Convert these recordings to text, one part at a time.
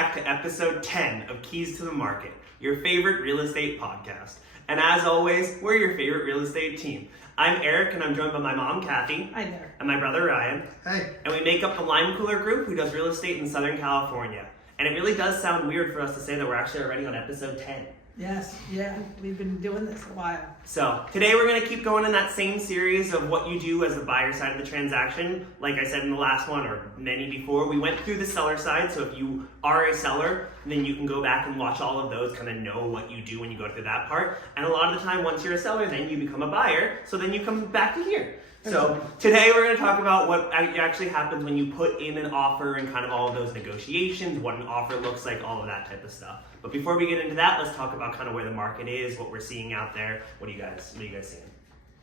back to episode 10 of Keys to the Market, your favorite real estate podcast. And as always, we're your favorite real estate team. I'm Eric, and I'm joined by my mom, Kathy. Hi there. And my brother, Ryan. Hey. And we make up the Lime Cooler group who does real estate in Southern California. And it really does sound weird for us to say that we're actually already on episode 10. Yes, yeah, we've been doing this a while. So today we're going to keep going in that same series of what you do as the buyer side of the transaction. Like I said in the last one, or many before, we went through the seller side. So if you are a seller, then you can go back and watch all of those, kind of know what you do when you go through that part. And a lot of the time, once you're a seller, then you become a buyer. So then you come back to here. So today we're going to talk about what actually happens when you put in an offer and kind of all of those negotiations, what an offer looks like, all of that type of stuff. But before we get into that, let's talk about kind of where the market is, what we're seeing out there. What are you guys seeing?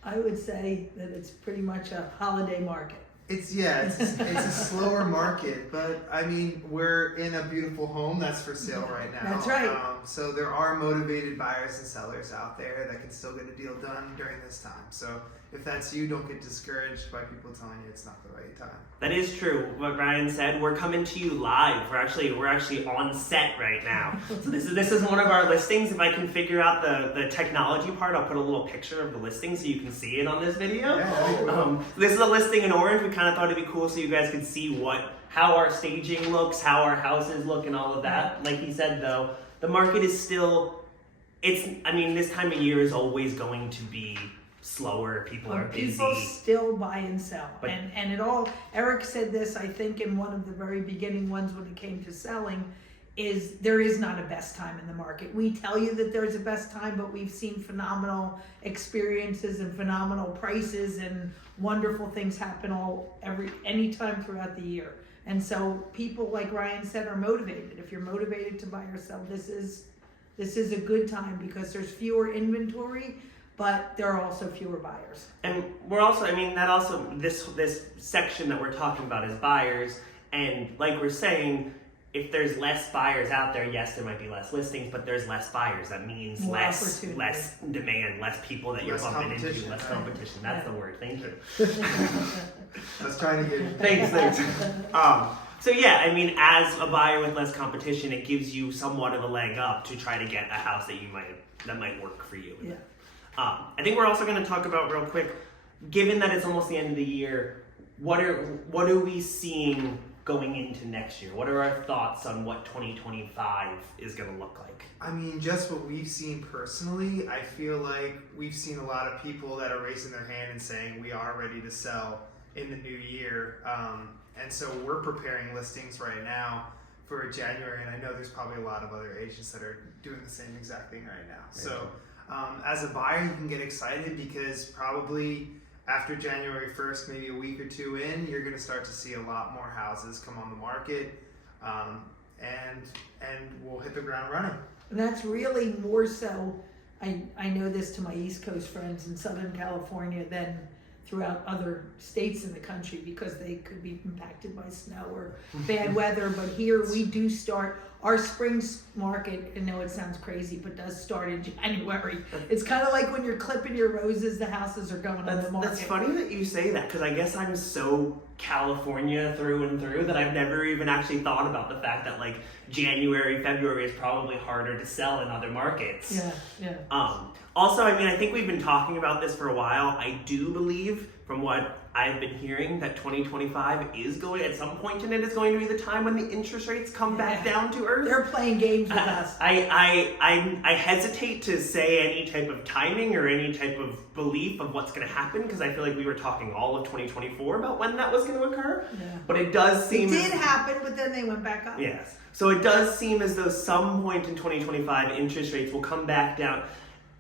I would say that it's pretty much a holiday market. It's a slower market, but I mean, we're in a beautiful home that's for sale right now. That's right. So there are motivated buyers and sellers out there that can still get a deal done during this time. So if that's you, don't get discouraged by people telling you it's not the right time. That is true. What Ryan said, we're coming to you live. We're actually on set right now. So this is one of our listings. If I can figure out the technology part, I'll put a little picture of the listing so you can see it on this video. Yeah, this is a listing in orange. We kind of thought it'd be cool so you guys could see how our staging looks, how our houses look, and all of that. Like he said, though, the market is still. This time of year is always going to be slower. People are busy. People still buy and sell. But, and it all, Eric said this, I think, in one of the very beginning ones when it came to selling, is there is not a best time in the market. We tell you that there's a best time, but we've seen phenomenal experiences and phenomenal prices and wonderful things happen anytime throughout the year. And so people, like Ryan said, are motivated. If you're motivated to buy or sell, this is a good time because there's fewer inventory, but there are also fewer buyers. And we're also, this section that we're talking about is buyers. And like we're saying, if there's less buyers out there, yes, there might be less listings, but there's less buyers. That means more less demand, less people that you're bumping into, less competition. That's the word. Thank you. I was trying to get. Thanks. So yeah, as a buyer with less competition, it gives you somewhat of a leg up to try to get a house that might work for you. Yeah. I think we're also going to talk about real quick, given that it's almost the end of the year, what are we seeing going into next year? What are our thoughts on what 2025 is going to look like? Just what we've seen personally, I feel like we've seen a lot of people that are raising their hand and saying we are ready to sell in the new year. And so we're preparing listings right now for January, and I know there's probably a lot of other agents that are doing the same exact thing right now. So as a buyer, you can get excited because probably after January 1st, maybe a week or two in, you're going to start to see a lot more houses come on the market, and we'll hit the ground running. And that's really more so, I know this to my East Coast friends in Southern California than throughout other states in the country because they could be impacted by snow or bad weather. But here we do start our spring market. I know it sounds crazy, but does start in January. It's kind of like when you're clipping your roses, the houses are going on the market. That's funny that you say that because I guess I'm so California through and through that I've never even actually thought about the fact that like January, February is probably harder to sell in other markets. Yeah. Also, I think we've been talking about this for a while. I do believe, from what I've been hearing, that 2025 is going, at some point in it, is going to be the time when the interest rates come back down to earth. They're playing games with us. I hesitate to say any type of timing or any type of belief of what's going to happen because I feel like we were talking all of 2024 about when that was going to occur. Yeah. But it does seem... It did happen, but then they went back up. Yes. So it does seem as though some point in 2025 interest rates will come back down.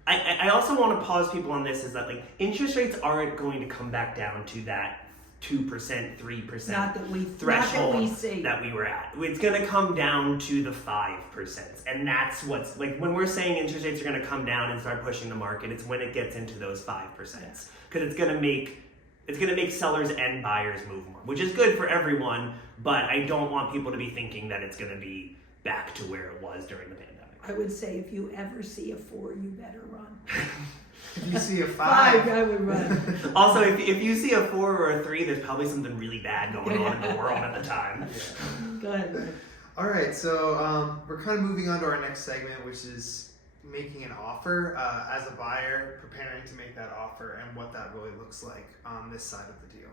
I also want to pause people on this is that like interest rates aren't going to come back down to that 2%, 3% threshold that we were at. It's going to come down to the 5%. And that's what's like when we're saying interest rates are going to come down and start pushing the market, it's when it gets into those 5%. Because it's going to make sellers and buyers move more, which is good for everyone, but I don't want people to be thinking that it's going to be back to where it was during the pandemic. I would say if you ever see a 4, you better run. If you see a 5, I would run. Also, if you see a 4 or a 3, there's probably something really bad going on in the world at the time. Go ahead. All right, so we're kind of moving on to our next segment, which is making an offer as a buyer, preparing to make that offer, and what that really looks like on this side of the deal.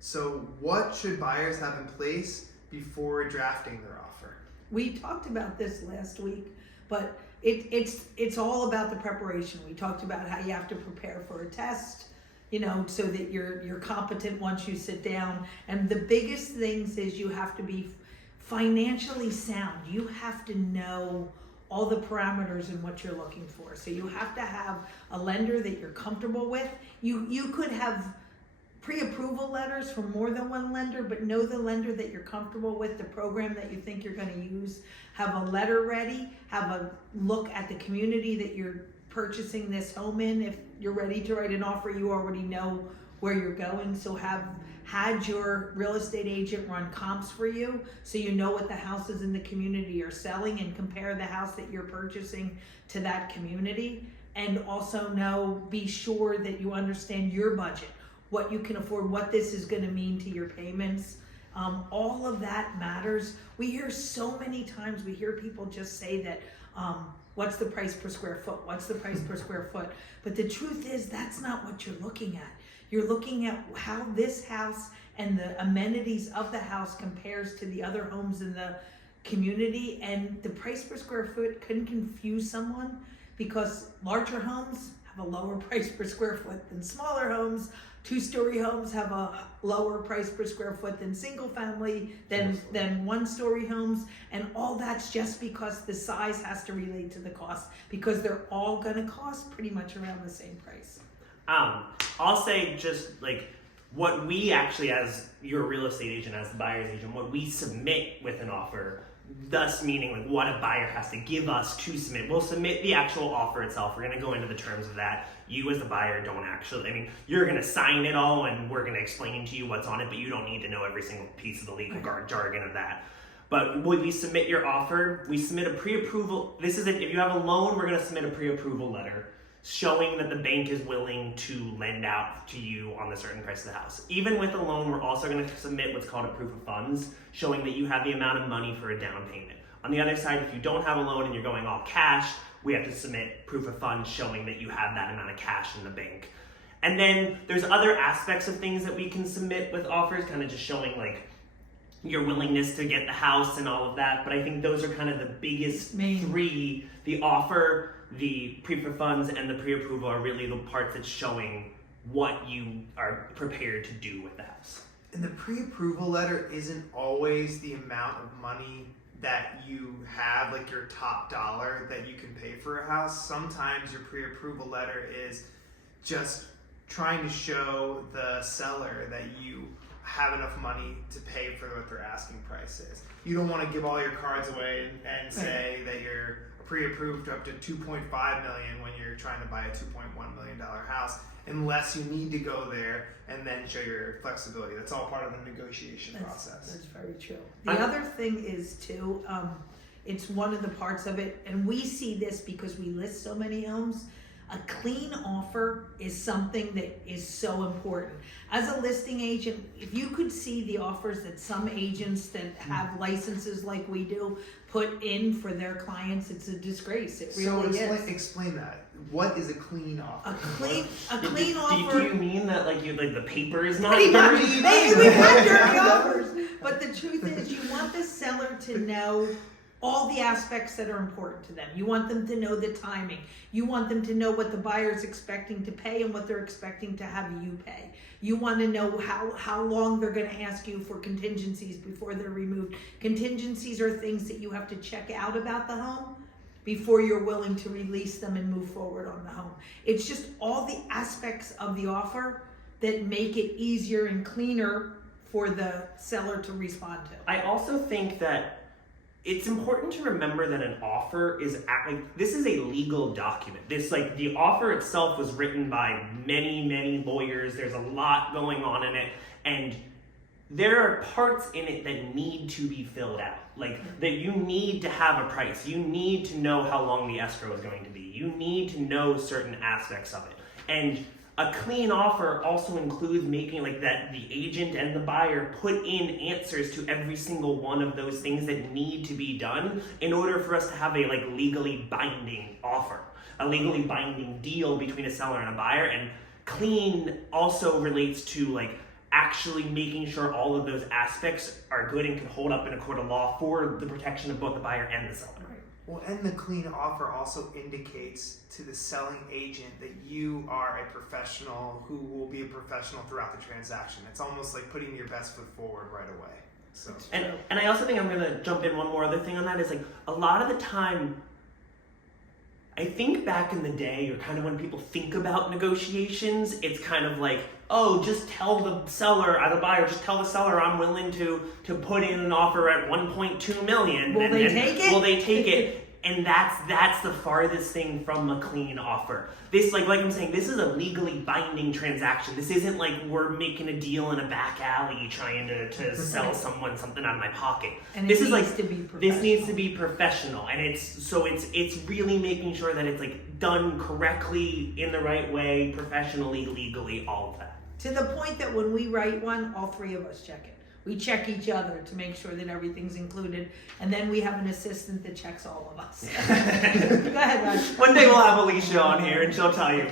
So what should buyers have in place before drafting their offer? We talked about this last week, but it's all about the preparation. We talked about how you have to prepare for a test, so that you're competent once you sit down. And the biggest things is you have to be financially sound. You have to know all the parameters and what you're looking for. So you have to have a lender that you're comfortable with. You could have pre-approval letters from more than one lender, but know the lender that you're comfortable with, the program that you think you're going to use. Have a letter ready, have a look at the community that you're purchasing this home in. If you're ready to write an offer, you already know where you're going. So have had your real estate agent run comps for you, so you know what the houses in the community are selling, and compare the house that you're purchasing to that community. And also be sure that you understand your budget, what you can afford, what this is going to mean to your payments. All of that matters. We hear so many times, we hear people just say that, what's the price per square foot? What's the price per square foot? But the truth is, that's not what you're looking at. You're looking at how this house and the amenities of the house compares to the other homes in the community. And the price per square foot can confuse someone, because larger homes have a lower price per square foot than smaller homes. Two-story homes have a lower price per square foot than single-family, than one-story homes, and all that's just because the size has to relate to the cost, because they're all going to cost pretty much around the same price. I'll say just like what we actually, as your real estate agent, as the buyer's agent, what we submit with an offer, thus meaning like what a buyer has to give us to submit. We'll submit the actual offer itself. We're going to go into the terms of that. You as the buyer don't actually, you're going to sign it all and we're going to explain to you what's on it, but you don't need to know every single piece of the legal jargon of that. But when we submit your offer, we submit a pre-approval. This is if you have a loan, we're going to submit a pre-approval letter showing that the bank is willing to lend out to you on the certain price of the house. Even with a loan, we're also going to submit what's called a proof of funds, showing that you have the amount of money for a down payment. On the other side, if you don't have a loan and you're going all cash, we have to submit proof of funds showing that you have that amount of cash in the bank. And then there's other aspects of things that we can submit with offers, kind of just showing like your willingness to get the house and all of that. But I think those are kind of the biggest three. The offer, the proof of funds, and the pre-approval are really the parts that's showing what you are prepared to do with the house. And the pre-approval letter isn't always the amount of money that you have, like your top dollar that you can pay for a house. Sometimes your pre-approval letter is just trying to show the seller that you have enough money to pay for what their asking price is. You don't want to give all your cards away and say that you're pre-approved up to $2.5 million when you're trying to buy a $2.1 million house, unless you need to go there and then show your flexibility. That's all part of the negotiation process. That's very true. The other thing is too, it's one of the parts of it, and we see this because we list so many homes. A clean offer is something that is so important. As a listing agent, if you could see the offers that some agents that have licenses like we do put in for their clients, it's a disgrace. It really is. Explain that. What is a clean offer? A clean offer. Do you mean that like the paper is not Maybe dirty? we've had dirty offers. But the truth is, you want the seller to know all the aspects that are important to them. You want them to know the timing. You want them to know what the buyer's expecting to pay and what they're expecting to have you pay. You want to know how long they're going to ask you for contingencies before they're removed. Contingencies are things that you have to check out about the home before you're willing to release them and move forward on the home. It's just all the aspects of the offer that make it easier and cleaner for the seller to respond to. I also think that it's important to remember that an offer is this is a legal document. The offer itself was written by many lawyers. There's a lot going on in it, and there are parts in it that need to be filled out. That you need to have a price. You need to know how long the escrow is going to be. You need to know certain aspects of it. And A clean offer also includes making like that the agent and the buyer put in answers to every single one of those things that need to be done in order for us to have a like legally binding offer, a legally binding deal between a seller and a buyer. And clean also relates to like actually making sure all of those aspects are good and can hold up in a court of law for the protection of both the buyer and the seller. Well, and the clean offer also indicates to the selling agent that you are a professional who will be a professional throughout the transaction. It's almost like putting your best foot forward right away. So, and I also think I'm going to jump in one more other thing on that is like a lot of the time, I think back in the day, or kind of when people think about negotiations, it's kind of like, oh, just tell the seller, the buyer, just tell the seller I'm willing to put in an offer at 1.2 million. Will they take it? Will they take it? And that's the farthest thing from a clean offer. This, like I'm saying, this is a legally binding transaction. This isn't like we're making a deal in a back alley trying to sell someone something out of my pocket. And this it is needs like to be professional. this needs to be professional, and it's really making sure that it's like done correctly, in the right way, professionally, legally, all of that. To the point that when we write one, all three of us check it. We check each other to make sure that everything's included, and then we have an assistant that checks all of us. Go ahead, Raj. One day we'll have Alicia on here, and she'll tell you.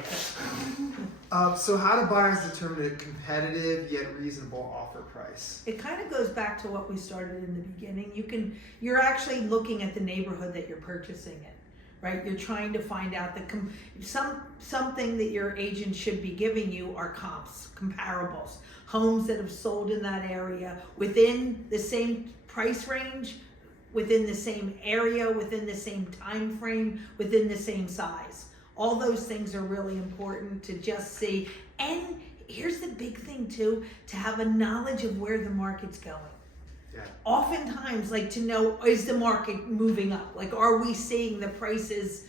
So how do buyers determine a competitive yet reasonable offer price? It kind of goes back to what we started in the beginning. You're actually looking at the neighborhood that you're purchasing in, right? You're trying to find out something that your agent should be giving you are comps, comparables. Homes that have sold in that area within the same price range, within the same area, within the same time frame, within the same size. All those things are really important to just see. And here's the big thing too, to have a knowledge of where the market's going. Yeah. Oftentimes, like to know, is the market moving up? Like, are we seeing the prices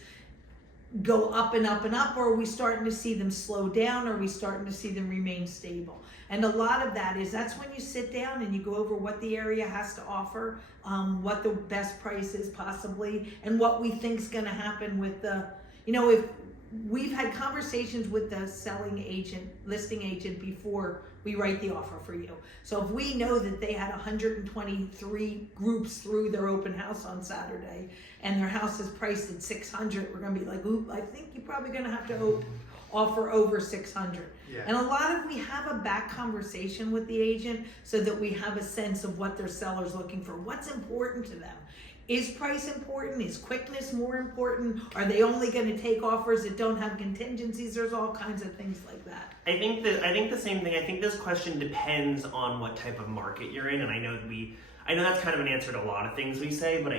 go up and up and up, or are we starting to see them slow down, or are we starting to see them remain stable? And a lot of that is, that's when you sit down and you go over what the area has to offer, what the best price is possibly, and what we think is going to happen with the, if we've had conversations with the selling agent, listing agent before we write the offer for you. So if we know that they had 123 groups through their open house on Saturday and their house is priced at 600, we're going to be like, oop, I think you're probably going to have to offer over 600. Yeah. And we have a back conversation with the agent so that we have a sense of what their seller's looking for. What's important to them? Is price important? Is quickness more important? Are they only going to take offers that don't have contingencies? There's all kinds of things like that. I think the same thing. I think this question depends on what type of market you're in, and I know that's kind of an answer to a lot of things we say, but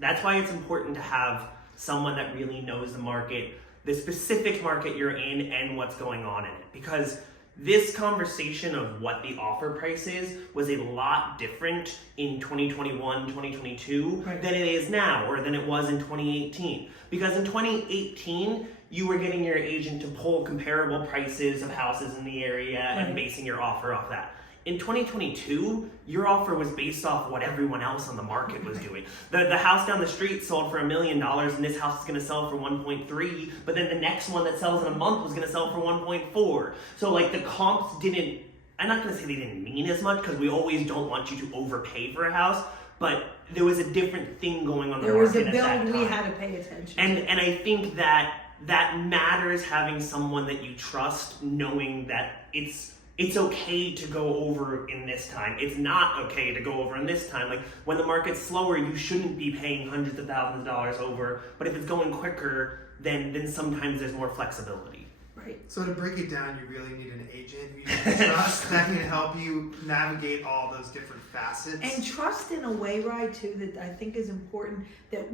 that's why it's important to have someone that really knows the market, the specific market you're in, and what's going on in it. Because this conversation of what the offer price is was a lot different in 2021, 2022 right. than it is now, or than it was in 2018. Because in 2018, you were getting your agent to pull comparable prices of houses in the area right. and basing your offer off that. In 2022, your offer was based off what everyone else on the market was doing. The house down the street sold for $1 million, and this house is going to sell for 1.3. But then the next one that sells in a month was going to sell for 1.4. So like the comps didn't. I'm not going to say they didn't mean as much, because we always don't want you to overpay for a house. But there was a different thing going on the market at that time. There was a build we had to pay attention to. And I think that matters, having someone that you trust, knowing that it's okay to go over in this time. It's not okay to go over in this time. Like when the market's slower, you shouldn't be paying hundreds of thousands of dollars over. But if it's going quicker, then sometimes there's more flexibility. Right. So to break it down, you really need an agent who you can trust that can help you navigate all those different facets. And trust in a way, right, too, that I think is important, that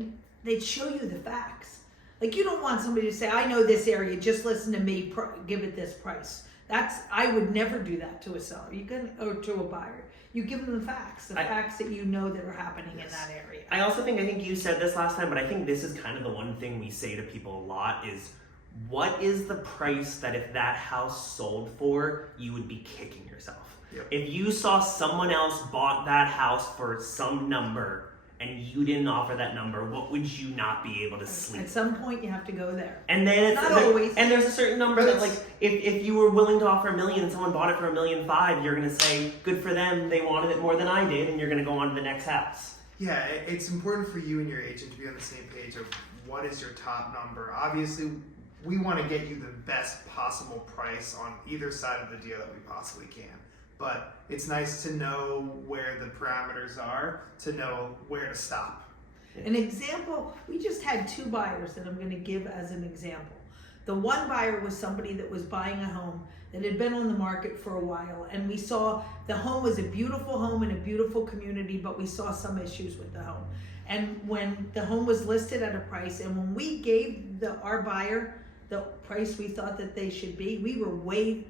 they'd show you the facts. Like you don't want somebody to say, I know this area, just listen to me, give it this price. I would never do that to a seller. Or to a buyer. You give them the facts that you know that are happening in that area. I think you said this last time, but I think this is kind of the one thing we say to people a lot is, what is the price that if that house sold for, you would be kicking yourself? Yep. If you saw someone else bought that house for some number and you didn't offer that number, what would you not be able to sleep? At some point, you have to go there. And then it's Not always. And there's a certain number that, like, if you were willing to offer $1 million and someone bought it for $1.5 million, you're gonna say, good for them, they wanted it more than I did, and you're gonna go on to the next house. Yeah, it's important for you and your agent to be on the same page of what is your top number. Obviously, we want to get you the best possible price on either side of the deal that we possibly can. But it's nice to know where the parameters are, to know where to stop. An example, we just had 2 buyers that I'm going to give as an example. The one buyer was somebody that was buying a home that had been on the market for a while, and we saw the home was a beautiful home in a beautiful community, but we saw some issues with the home. And when the home was listed at a price, and when we gave our buyer the price we thought that they should be, we were way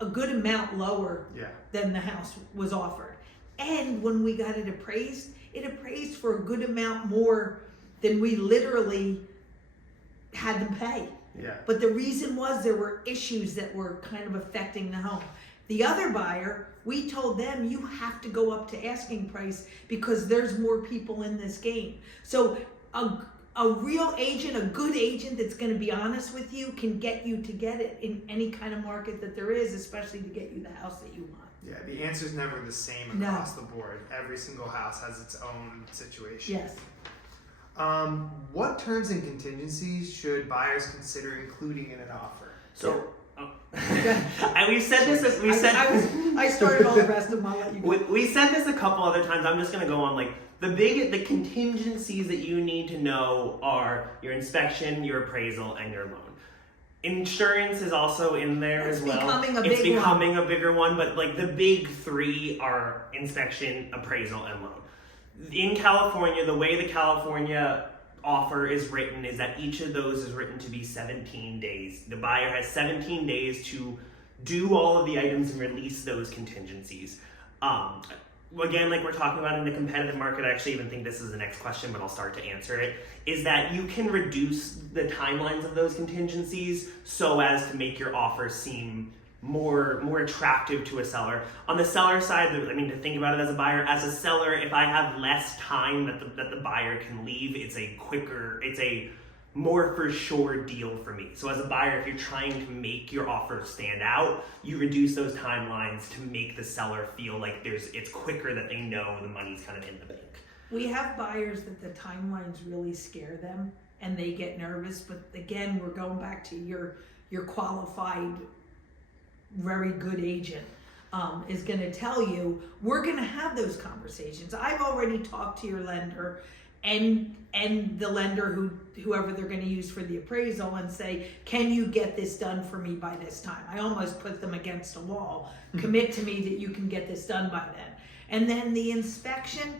a good amount lower than the house was offered. And when we got it appraised for a good amount more than we literally had them pay. Yeah. But the reason was there were issues that were kind of affecting the home. The other buyer, we told them, you have to go up to asking price because there's more people in this game. So a real agent, a good agent that's going to be honest with you, can get you to get it in any kind of market that there is, especially to get you the house that you want. Yeah, the answer's never the same across the board. Every single house has its own situation. Yes. What terms and contingencies should buyers consider including in an offer? So, and we've said this. I started all the rest of them. I'll let you go. We said this a couple other times. I'm just gonna go on. Like the contingencies that you need to know are your inspection, your appraisal, and your loan. Insurance is also in there as well. It's becoming a bigger one, but like the big 3 are inspection, appraisal, and loan. In California, the way the California offer is written is that each of those is written to be 17 days. The buyer has 17 days to do all of the items and release those contingencies. Again, like we're talking about in the competitive market, I actually even think this is the next question, but I'll start to answer it, is that you can reduce the timelines of those contingencies so as to make your offer seem more attractive to a seller. On the seller side, I mean, to think about it as a buyer, as a seller, if I have less time that the buyer can leave, it's a more for sure deal for me. So as a buyer, if you're trying to make your offer stand out, you reduce those timelines to make the seller feel like it's quicker, that they know the money's kind of in the bank. We have buyers that the timelines really scare them and they get nervous, but again, we're going back to your qualified, very good agent is going to tell you, we're going to have those conversations. I've already talked to your lender and the lender, whoever they're going to use for the appraisal, and say, can you get this done for me by this time? I almost put them against a wall. Commit to me that you can get this done by then. And then the inspection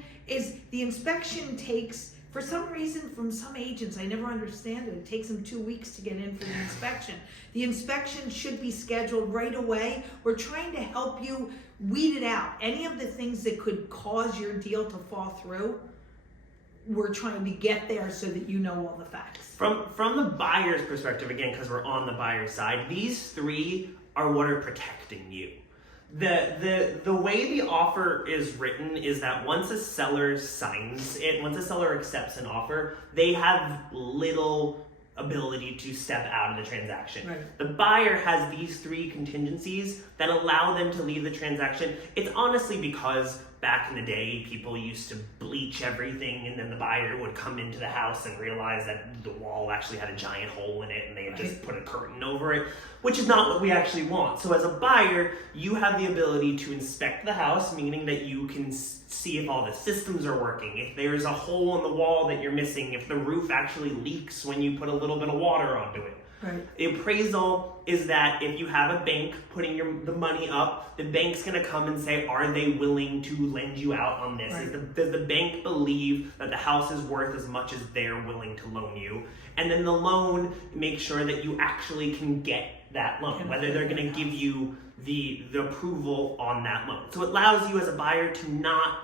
takes, for some reason, from some agents, I never understand it takes them 2 weeks to get in for the inspection. The inspection should be scheduled right away. We're trying to help you weed it out. Any of the things that could cause your deal to fall through, we're trying to get there so that you know all the facts. From the buyer's perspective, again, because we're on the buyer's side, these 3 are what are protecting you. The way the offer is written is that once a seller signs it, once a seller accepts an offer, they have little ability to step out of the transaction. Right. The buyer has these 3 contingencies that allow them to leave the transaction. It's honestly because back in the day, people used to bleach everything, and then the buyer would come into the house and realize that the wall actually had a giant hole in it, and they had just put a curtain over it, which is not what we actually want. So as a buyer, you have the ability to inspect the house, meaning that you can see if all the systems are working, if there's a hole in the wall that you're missing, if the roof actually leaks when you put a little bit of water onto it. Right. The appraisal is that if you have a bank putting the money up, the bank's going to come and say, are they willing to lend you out on this? Right. Does the bank believe that the house is worth as much as they're willing to loan you? And then the loan, make sure that you actually can get that loan, whether they're going to give you the approval on that loan. So it allows you as a buyer to not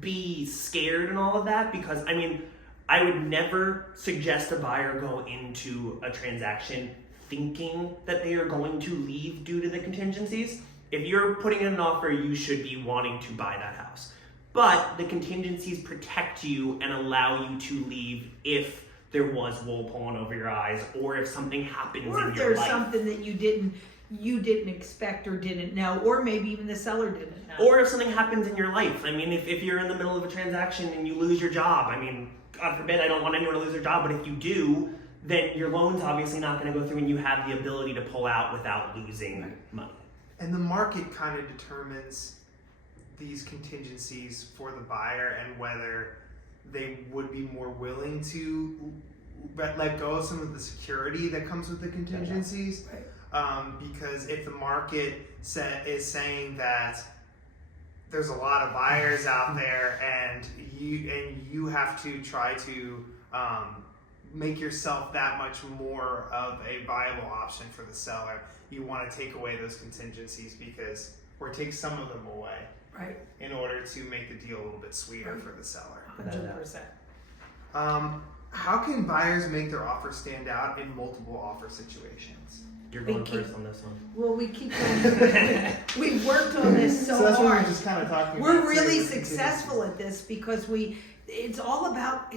be scared and all of that, because, I mean, I would never suggest a buyer go into a transaction thinking that they are going to leave due to the contingencies. If you're putting in an offer, you should be wanting to buy that house. but the contingencies protect you and allow you to leave if there was wool pulling over your eyes, or if something happens Or in if your there's life. something that you didn't expect or didn't know, or maybe even the seller didn't know. Or if something happens in your life. I mean, if you're in the middle of a transaction and you lose your job, I mean, God forbid, I don't want anyone to lose their job, but if you do, then your loan's obviously not going to go through and you have the ability to pull out without losing money. And the market kind of determines these contingencies for the buyer and whether they would be more willing to let go of some of the security that comes with the contingencies. Right. Because if the market is saying that there's a lot of buyers out there and you have to try to make yourself that much more of a viable option for the seller, you want to take away those contingencies or take some of them away. Right. In order to make the deal a little bit sweeter for the seller. 100%. How can buyers make their offer stand out in multiple offer situations? You're going first on this one. Well, we keep going. We've worked on this so that's what hard. we're just kind of talking We're about. really too, successful at this because it's all about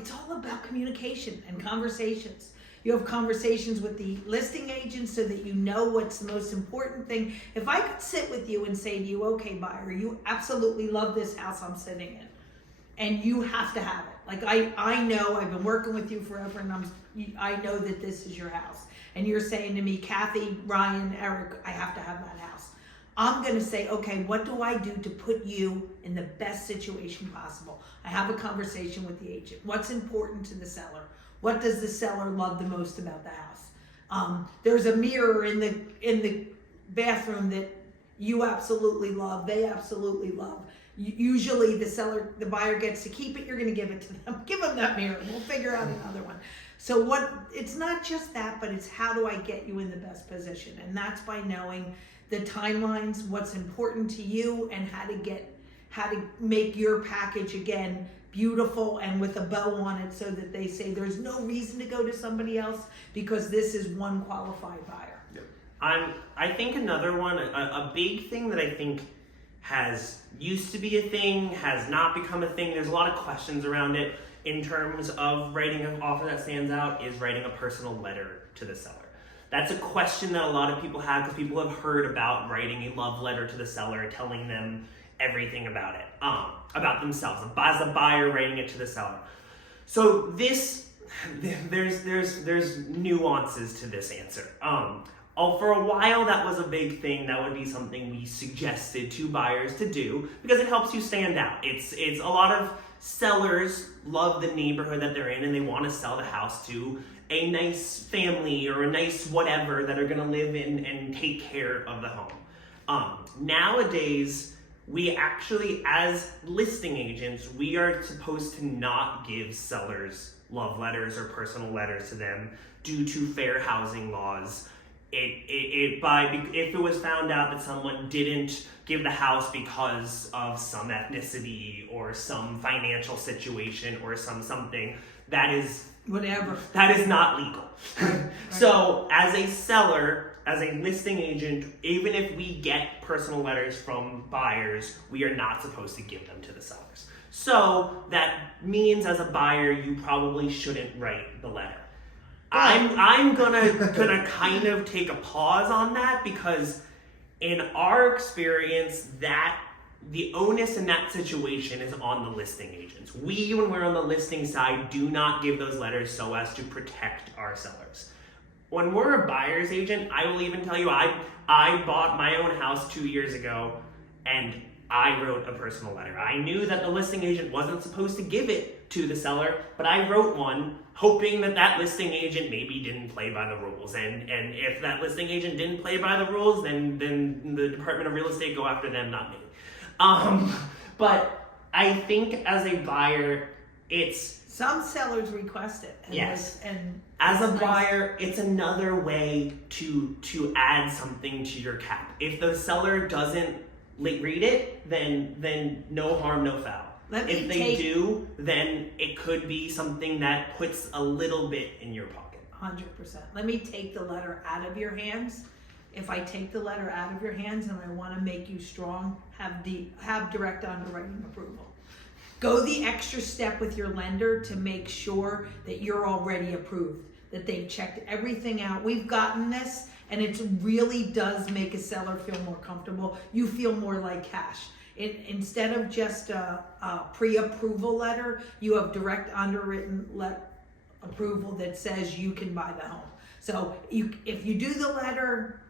communication and conversations. You have conversations with the listing agent so that you know what's the most important thing. If I could sit with you and say to you, okay, buyer, you absolutely love this house I'm sitting in, and you have to have it. Like I know I've been working with you forever, and I know that this is your house. And you're saying to me, Kathy, Ryan, Eric, I have to have that house. I'm going to say, okay, what do I do to put you in the best situation possible? I have a conversation with the agent. What's important to the seller? What does the seller love the most about the house? There's a mirror in the bathroom that you absolutely love. They absolutely love. Usually the buyer gets to keep it. You're going to give it to them. Give them that mirror. We'll figure out another one. So it's not just that, but it's how do I get you in the best position? And that's by knowing the timelines, what's important to you, and how to make your package again beautiful and with a bow on it so that they say there's no reason to go to somebody else because this is one qualified buyer. Yep. I think another one, a big thing that I think has used to be a thing, has not become a thing. There's a lot of questions around it in terms of writing an offer that stands out is writing a personal letter to the seller. That's a question that a lot of people have because people have heard about writing a love letter to the seller, telling them everything about it, about themselves, as a buyer writing it to the seller. So there's nuances to this answer. For a while that was a big thing. That would be something we suggested to buyers to do because it helps you stand out. It's a lot of sellers love the neighborhood that they're in and they want to sell the house to a nice family or a nice whatever that are going to live in and take care of the home. Nowadays, we actually, as listing agents, we are supposed to not give sellers love letters or personal letters to them due to fair housing laws. If it was found out that someone didn't give the house because of some ethnicity or some financial situation or something, that is Whatever. That is not legal. So as a seller, as a listing agent, even if we get personal letters from buyers, we are not supposed to give them to the sellers. So that means as a buyer, you probably shouldn't write the letter. I'm gonna kind of take a pause on that because in our experience, that the onus in that situation is on the listing agents. We, when we're on the listing side, do not give those letters so as to protect our sellers. When we're a buyer's agent, I will even tell you, I bought my own house 2 years ago and I wrote a personal letter. I knew that the listing agent wasn't supposed to give it to the seller, but I wrote one hoping that listing agent maybe didn't play by the rules. And if that listing agent didn't play by the rules, then the Department of Real Estate go after them, not me. But I think as a buyer, it's... Some sellers request it. And yes. And as a buyer, it's another way to add something to your cap. If the seller doesn't read it, then no harm, no foul. If they do, then it could be something that puts a little bit in your pocket. 100%. Let me take the letter out of your hands. If I take the letter out of your hands and I want to make you strong, have direct underwriting approval. Go the extra step with your lender to make sure that you're already approved, that they've checked everything out. We've gotten this, and it really does make a seller feel more comfortable. You feel more like cash. Instead of just a pre-approval letter, you have direct underwritten approval that says you can buy the home. So if you do the letter,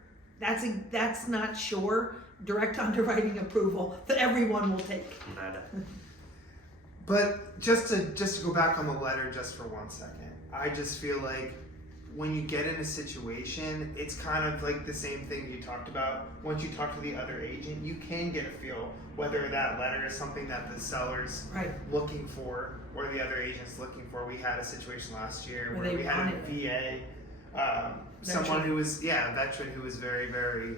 that's not sure. Direct underwriting approval that everyone will take. But just to go back on the letter just for 1 second, I just feel like when you get in a situation, it's kind of like the same thing you talked about. Once you talk to the other agent, you can get a feel whether that letter is something that the seller's looking for or the other agent's looking for. We had a situation last year where we had a VA, someone who was, a veteran who was very, very,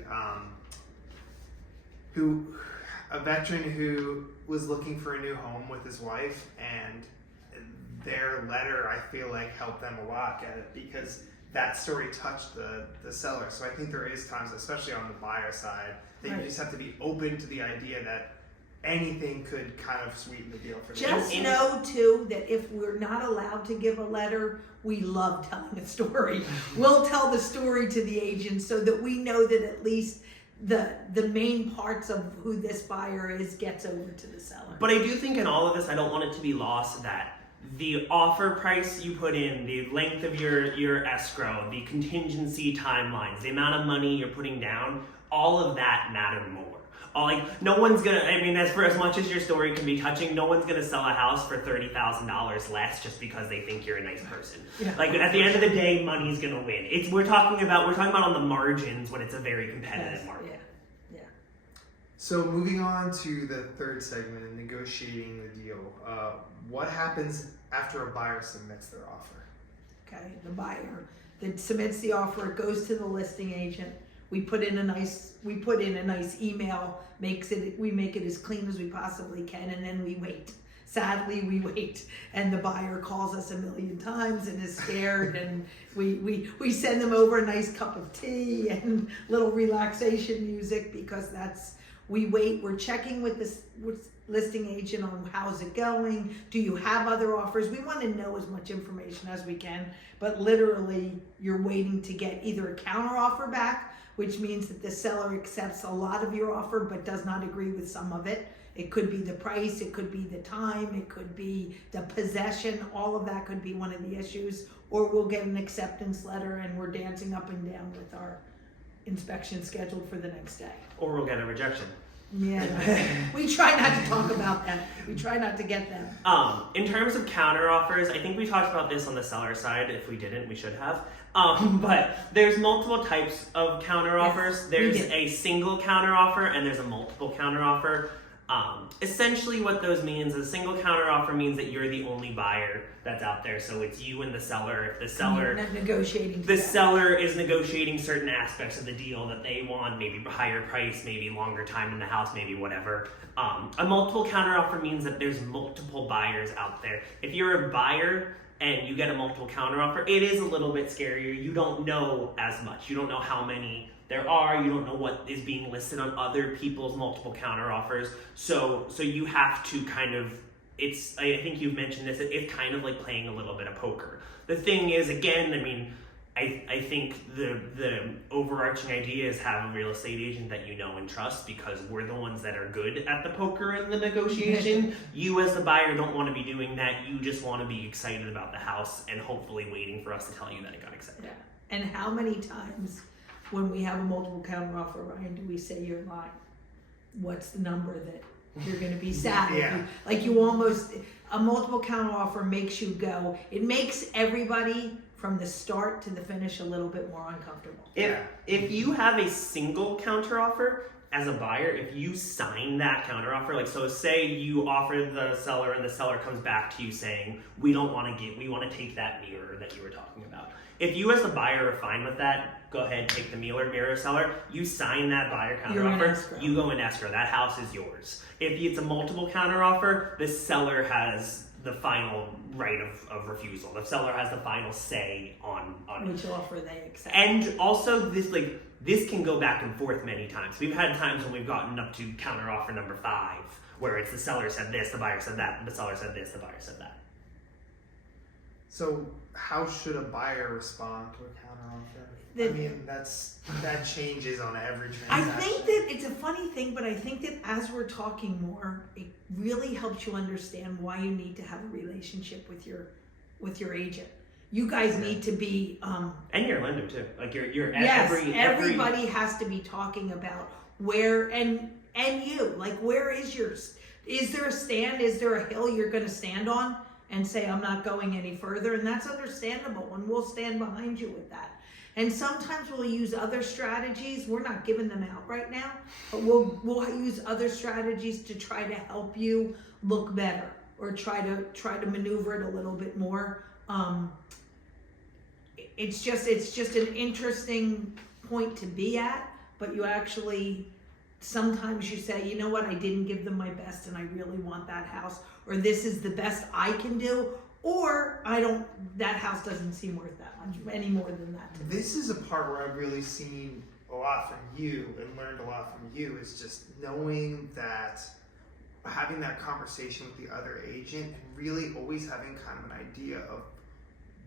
a veteran who was looking for a new home with his wife, and their letter, I feel like, helped them a lot get it because that story touched the seller. So I think there is times, especially on the buyer side, that you just have to be open to the idea that anything could kind of sweeten the deal for them. Just know too that if we're not allowed to give a letter, we love telling a story. We'll tell the story to the agent so that we know that at least the main parts of who this buyer is gets over to the seller. But I do think in all of this, I don't want it to be lost that the offer price you put in, the length of your escrow, the contingency timelines, the amount of money you're putting down, all of that matter more. No one's gonna, as much as your story can be touching, no one's gonna sell a house for $30,000 less just because they think you're a nice person. Yeah. At the end of the day, money's gonna win. We're talking about on the margins when it's a very competitive market. Yeah. So moving on to the third segment, negotiating the deal. What happens after a buyer submits their offer? Okay, the buyer that submits the offer, it goes to the listing agent. We put in a nice email, we make it as clean as we possibly can, and then we wait. Sadly, we wait, and the buyer calls us a million times and is scared, and we send them over a nice cup of tea and little relaxation music because we wait. We're checking with the listing agent on how's it going. Do you have other offers? We want to know as much information as we can, but literally you're waiting to get either a counter offer back, which means that the seller accepts a lot of your offer but does not agree with some of it. It could be the price, it could be the time, it could be the possession, all of that could be one of the issues. Or we'll get an acceptance letter and we're dancing up and down with our inspection scheduled for the next day. Or we'll get a rejection. Yeah, we try not to talk about that. We try not to get them. In terms of counter offers, I think we talked about this on the seller side. If we didn't, we should have. But there's multiple types of counter offers. There's a single counter offer and there's a multiple counter offer. Essentially what those means is a single counter offer means that you're the only buyer that's out there. So it's you and the seller. The seller not negotiating. The seller is negotiating certain aspects of the deal that they want, maybe higher price, maybe longer time in the house, maybe whatever. A multiple counter offer means that there's multiple buyers out there. If you're a buyer and you get a multiple counter offer, it is a little bit scarier. You don't know as much. You don't know how many there are. You don't know what is being listed on other people's multiple counter offers. So you have to kind of, I think you've mentioned this, it's kind of like playing a little bit of poker. The thing is, again, I think the overarching idea is have a real estate agent that you know and trust because we're the ones that are good at the poker and the negotiation. You as the buyer don't want to be doing that. You just want to be excited about the house and hopefully waiting for us to tell you that it got accepted. Yeah. And how many times when we have a multiple counter offer, Ryan, do we say you're lying? What's the number that you're going to be sad? Yeah. A multiple counter offer makes you go. It makes everybody from the start to the finish a little bit more uncomfortable. If you have a single counter offer as a buyer, if you sign that counter offer, so say you offer the seller and the seller comes back to you saying, we want to take that mirror that you were talking about. If you as a buyer are fine with that, go ahead, take the mirror seller, you sign that buyer counter offer, you go in escrow, that house is yours. If it's a multiple counter offer, the seller has the final right of refusal. The seller has the final say on which offer they accept. And also this can go back and forth many times. We've had times when we've gotten up to counter offer number 5 where it's the seller said this, the buyer said that, the seller said this, the buyer said that. So how should a buyer respond to a counteroffer? I mean, that changes on every I transaction. think that it's a funny thing, but I think that as we're talking more, it really helps you understand why you need to have a relationship with your agent. You guys need to be And your lender too. Like you're yes, everybody has to be talking about where and you, like, where is yours? Is there a stand? Is there a hill you're going to stand on and say, I'm not going any further? And that's understandable, and we'll stand behind you with that. And sometimes we'll use other strategies. We're not giving them out right now, but we'll use other strategies to try to help you look better, or try to maneuver it a little bit more. It's just an interesting point to be at, but you actually, sometimes you say, you know what, I didn't give them my best and I really want that house, or this is the best I can do, or that house doesn't seem worth that much, any more than that to me. This is a part where I've really seen a lot from you and learned a lot from you, is just knowing that, having that conversation with the other agent, and really always having kind of an idea of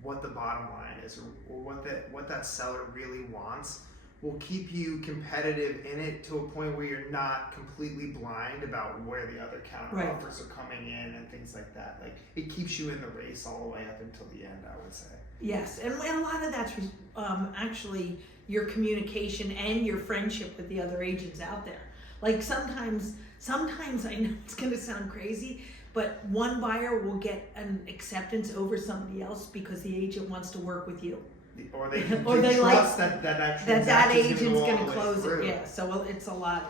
what the bottom line is, or what that seller really wants, will keep you competitive in it to a point where you're not completely blind about where the other counteroffers are coming in and things like that. Like, it keeps you in the race all the way up until the end, I would say. Yes, and a lot of that's actually your communication and your friendship with the other agents out there. Like sometimes I know it's going to sound crazy, but one buyer will get an acceptance over somebody else because the agent wants to work with you. Or they can Or they trust like that agent's going to go close through. it. Yeah, so it's a lot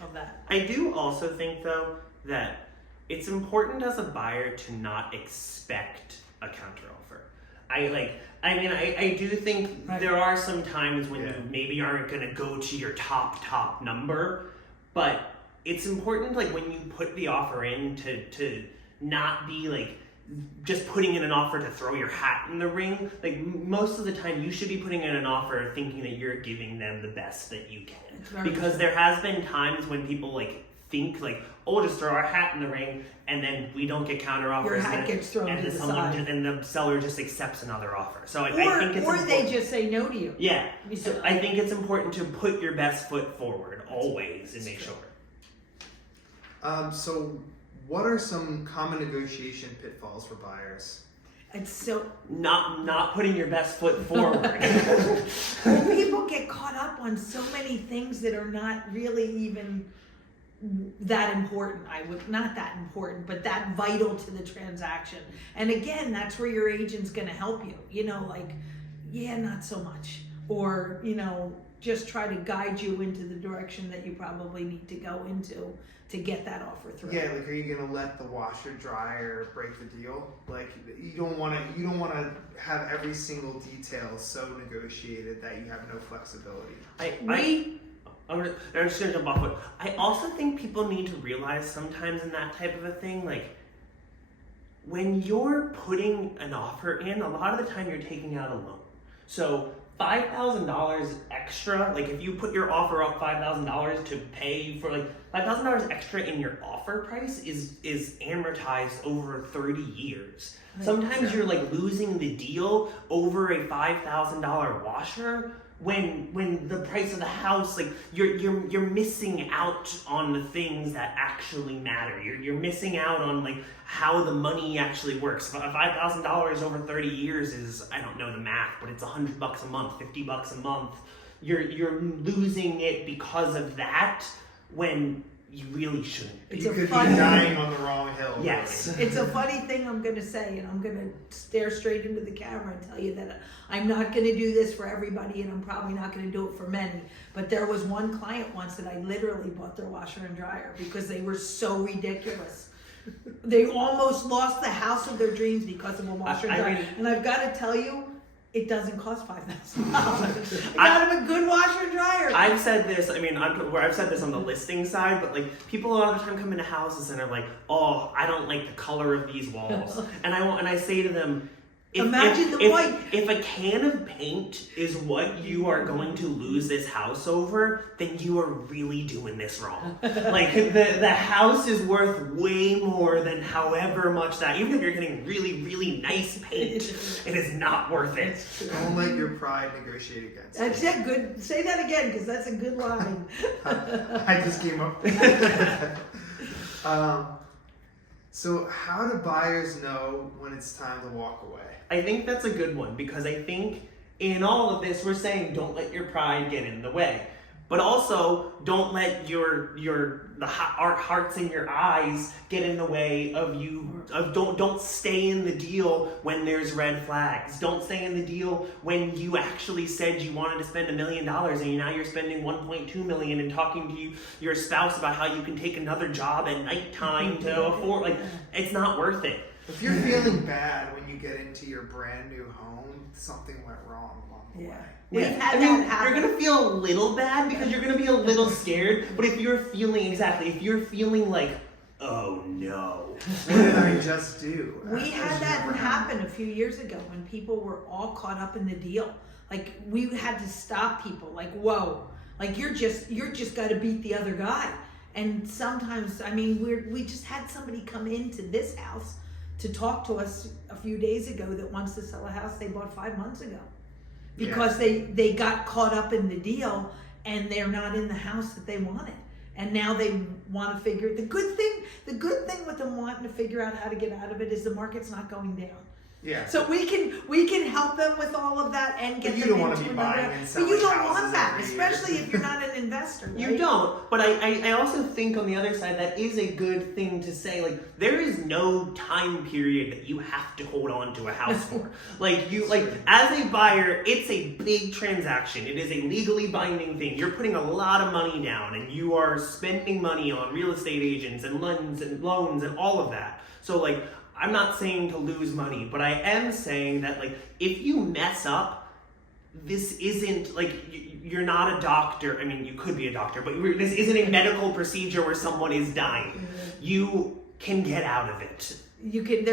of that. I do also think though that it's important as a buyer to not expect a counteroffer. I do think there are some times when you maybe aren't going to go to your top number, but it's important, like, when you put the offer in to not be like just putting in an offer to throw your hat in the ring. Like, most of the time you should be putting in an offer thinking that you're giving them the best that you can, because there has been times when people like think like, oh, just throw our hat in the ring, and then we don't get counteroffers. Your hat gets thrown to the side. And the seller just accepts another offer. So I think it's or important. they just say no to you. Yeah. So I think it's important to put your best foot forward always and make sure. So what are some common negotiation pitfalls for buyers? It's so not putting your best foot forward. people get caught up on so many things that are not really even that important. Not that important, but that vital to the transaction. And again, that's where your agent's going to help you. You know, like, yeah, not so much, or just try to guide you into the direction that you probably need to go into to get that offer through. Yeah, like, are you gonna let the washer dryer break the deal? Like, you don't want to have every single detail so negotiated that you have no flexibility. I'm just gonna jump off it. I also think people need to realize sometimes in that type of a thing, like, when you're putting an offer in, a lot of the time you're taking out a loan. So $5,000 extra, like if you put your offer up $5,000 to pay for, like, $5,000 extra in your offer price is amortized over 30 years. Sometimes you're like losing the deal over a $5,000 washer when the price of the house, like, you're missing out on the things that actually matter. You're missing out on, like, how the money actually works. $5,000 over 30 years is, I don't know the math, but it's $100 a month, $50 a month. You're losing it because of that when you really shouldn't. You could be dying on the wrong hill. Yes. Really. It's a funny thing I'm going to say, and I'm going to stare straight into the camera and tell you that I'm not going to do this for everybody, and I'm probably not going to do it for many. But there was one client once that I literally bought their washer and dryer because they were so ridiculous. They almost lost the house of their dreams because of a washer and dryer. And I've got to tell you, it doesn't cost $5,000. I got him a good washer and dryer. I've said this. I've said this on the listing side, but like, people a lot of the time come into houses and are like, "Oh, I don't like the color of these walls," and I say to them, Imagine the white. If a can of paint is what you are going to lose this house over, then you are really doing this wrong. Like, the house is worth way more than however much that, even if you're getting really, really nice paint, it is not worth it. Don't let your pride negotiate against That's you. it. Good. Say that again, because that's a good line. I just came up. So how do buyers know when it's time to walk away? I think that's a good one, because I think in all of this we're saying don't let your pride get in the way, but also don't let our hearts and your eyes get in the way of you. Don't stay in the deal when there's red flags. Don't stay in the deal when you actually said you wanted to spend $1 million and now you're spending 1.2 million and talking to your spouse about how you can take another job at nighttime to afford. Like, it's not worth it. If you're feeling bad when you get into your brand new home, something went wrong along the way. We've Yeah. had I mean, that happen. you're gonna feel a little bad because you're gonna be a little scared. But if you're feeling like, oh no, What did I just do? We had that happen a few years ago when people were all caught up in the deal. Like, we had to stop people. Like, whoa, like you're just got to beat the other guy. And sometimes, I mean, we just had somebody come into this house to talk to us a few days ago that wants to sell a house they bought 5 months ago, because they got caught up in the deal and they're not in the house that they wanted. And now they want to figure the good thing with them wanting to figure out how to get out of it is the market's not going down. Yeah. So we can help them with all of that and get But you them don't want to into be another. buying and But selling you don't houses want that, every year. especially if you're not an investor. Right? you don't. But I also think on the other side that is a good thing to say. Like, there is no time period that you have to hold on to a house for. As a buyer, it's a big transaction. It is a legally binding thing. You're putting a lot of money down, and you are spending money on real estate agents and loans and all of that. So, like, I'm not saying to lose money, but I am saying that, like, if you mess up, this isn't, like, you're not a doctor. I mean, you could be a doctor, but this isn't a medical procedure where someone is dying. You can get out of it. You can.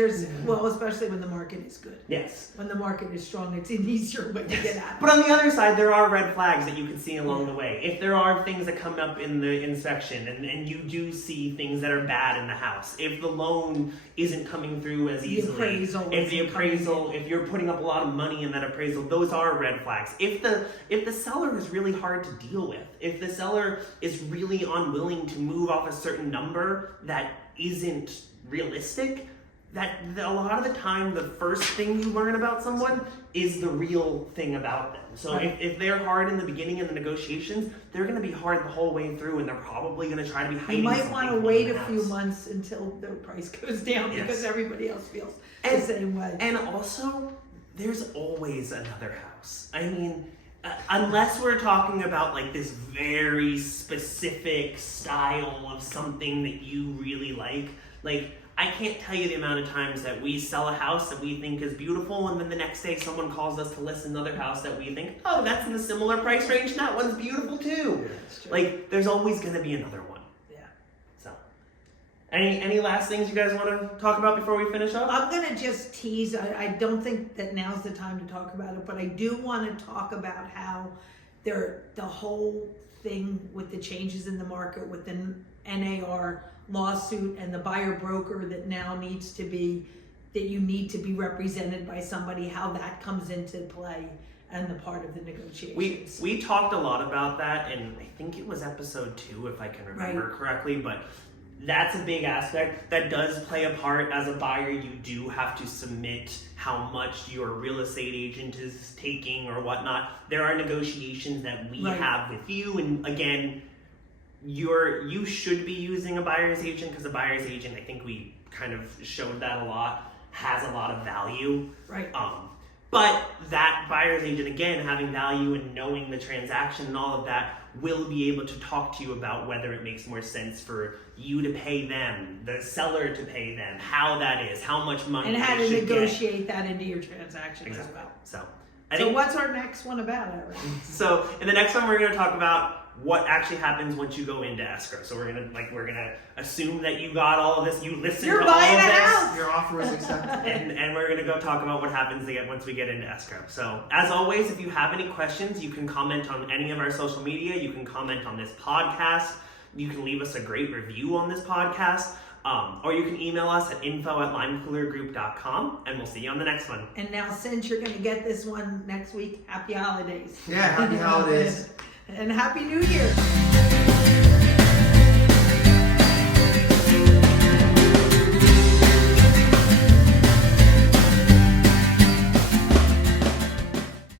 Well, especially when the market is good. Yes. When the market is strong, it's an easier way to get out. But on the other side, there are red flags that you can see along the way. If there are things that come up in the inspection and you do see things that are bad in the house, if the loan isn't coming through as easily, if you're putting up a lot of money in that appraisal, those are red flags. If the seller is really hard to deal with, if the seller is really unwilling to move off a certain number that isn't realistic, that a lot of the time the first thing you learn about someone is the real thing about them. So Right. if they're hard in the beginning of the negotiations, they're going to be hard the whole way through, and they're probably going to try to be hiding You might something want to from wait the a few house. months until their price goes down Yes. because everybody else feels the And- same way. And also, there's always another house. I mean, unless we're talking about like this very specific style of something that you really like, I can't tell you the amount of times that we sell a house that we think is beautiful, and then the next day someone calls us to list another house that we think, oh, that's in a similar price range, and that one's beautiful too. That's true. Like, there's always going to be another one. Yeah. So, any last things you guys want to talk about before we finish up? I'm gonna just tease. I don't think that now's the time to talk about it, but I do want to talk about how the whole thing with the changes in the market with the NAR lawsuit and the buyer broker that now needs to be, that you need to be represented by somebody, how that comes into play and the part of the negotiations. We talked a lot about that, and I think it was episode 2, if I can remember correctly, but that's a big aspect that does play a part. As a buyer, you do have to submit how much your real estate agent is taking or whatnot. There are negotiations that we have with you, and again, you should be using a buyer's agent, because a buyer's agent, I think we kind of showed that a lot, has a lot of value. Right. But that buyer's agent, again, having value and knowing the transaction and all of that, will be able to talk to you about whether it makes more sense for you to pay them, the seller to pay them, how that is, how much money And how they to should negotiate that into your transaction Exactly. as well. So, So what's our next one about, Eric? So in the next one, we're going to talk about what actually happens once you go into escrow. So we're gonna assume that you got all of this, you listened You're to all buying of a this. house. Your offer was accepted. And we're gonna go talk about what happens once we get into escrow. So as always, if you have any questions, you can comment on any of our social media. You can comment on this podcast. You can leave us a great review on this podcast. Or you can email us at info@limecoolergroup.com, and we'll see you on the next one. And now, since you're going to get this one next week, happy holidays. Yeah, happy holidays. And happy New Year.